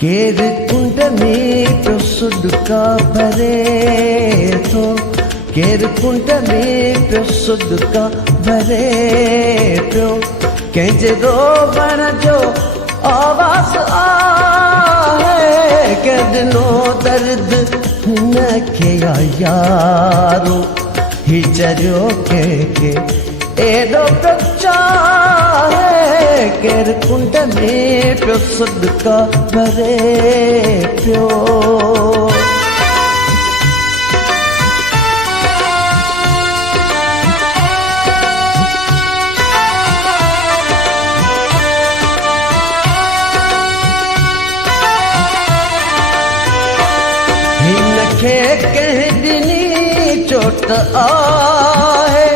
केर कुंड में पियो सुदका भरे थो, केर कुंड में पियो सुदका भरे पियो। कंहिंजे रोवण जो आवाज़ आहे, कॾनो दर्द हिनखे आ यारो, ही चरियो कंहिंखे एॾो पियो चाहे। केर कुंड में पियो सुदका भरे पियो। हिनखे कंहिं ॾिनी चोट आहे,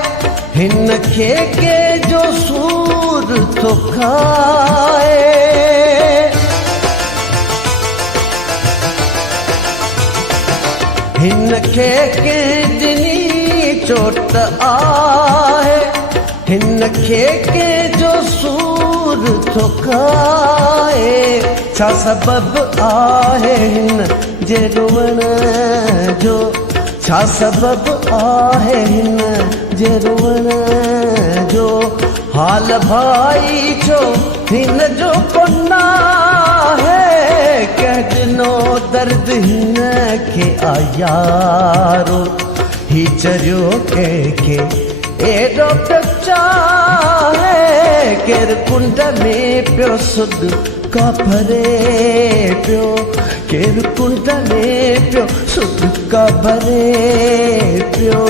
हिनखे कंहिंजो सूर थो खाए। हिनखे कंहिं ॾिनी चोट आहे, हिनखे कंहिंजो सूर थो खाए। छा सबबु आहे हिन जे रोवण जो, छा सबबु आहे हिन जे रोवण जो। हाल भाई छो हिन जो कोन आहे, कॾनो दर्द हिनखे आ यारो, ही चरियो कंहिंखे एॾो पियो चाहे। केर कुंड में पियो सुदका भरे पियो, केर कुंड में पियो सुदका भरे पियो।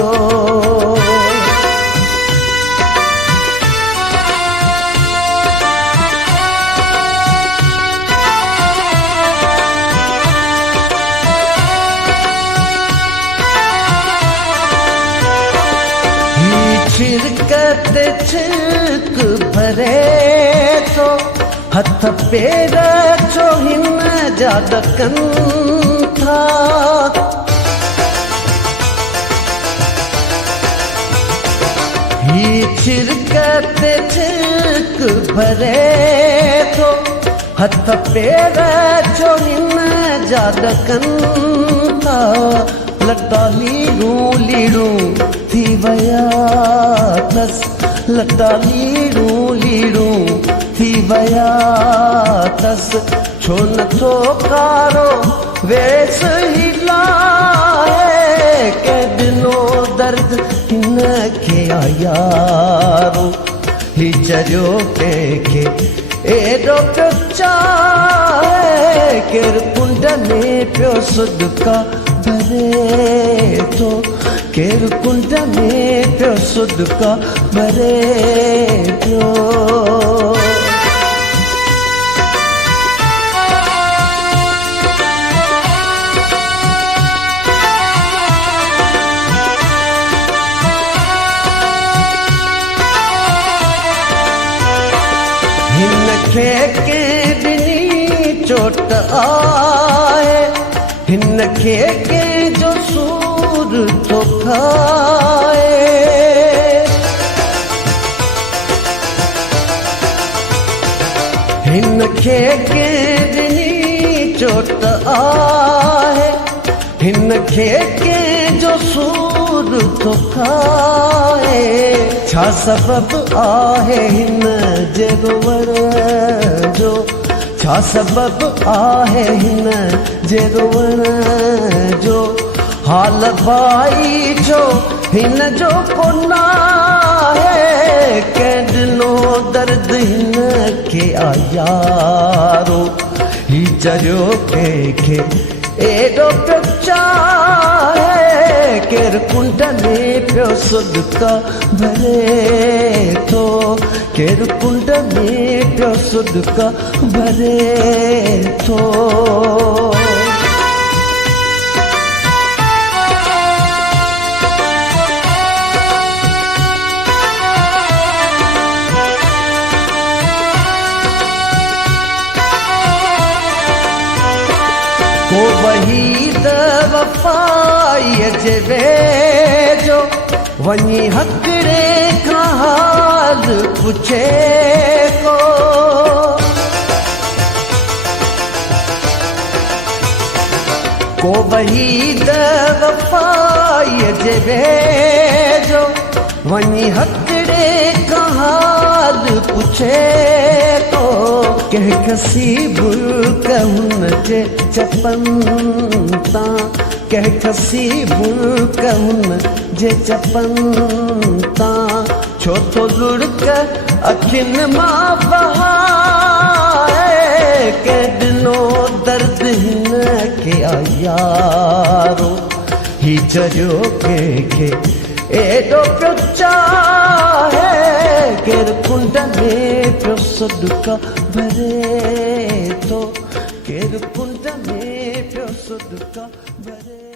छिड़कत छिड़क भरे थो, हथ पेर जो हिन जा ॾकनि था। ही छिड़कत छिड़क भरे थो, हथ पेर जो हिन जा ॾकनि था। लटा लीरूं लीरूं थी वया तस, लटा लीरूं लीरूं थी वया तस। छो नथो कारो वेस ही लाहे, कॾनो दर्द हिनखे आ यारो, ही चरियो कंहिंखे एॾो पियो चाहे। केर कुंड में पियो सुदका भरे थो, केर कुंड में पियो सुदका भरे पियो। हिनखे कंहिं ॾिनी चोट आहे, हिनखे कंहिंजो सूर थो खाए। हिनखे कंहिं ॾिनी चोट आहे, हिनखे कंहिंजो सूर थो खाए। छा सबबु आहे हिन जे रोवण जो, छा सबबु आहे हिन जे रोवण जो। हाल भाई छो हिन जो कोन आहे, कॾनो दर्द हिनखे आ यारो, ही चरियो कंहिंखे एॾो पियो चाहे। केर कुंड में पियो सुदका भरे थो, केर कुंड में पियो सुदका भरे थो। को वहीद वफ़ाईअ जे वेझो वञी हकिड़े खां हाल पुछे को। वहीद वफ़ाईअ जे वेझो वञी हकिड़े खां हाल पुछे थो कंहिं कसीब हुन जे चपनि तां कंहिं कसीब हुन जे चपनि तां छो तो लुढ़क अखियुनि मां बहाए के ॾिनो दर्द हिन खे आ यारो ही जरियो कंहिंखे एॾो पियो चाहे केरु कुंड में पियो सदका भरे थो केरु कुंड में पियो सदका भरे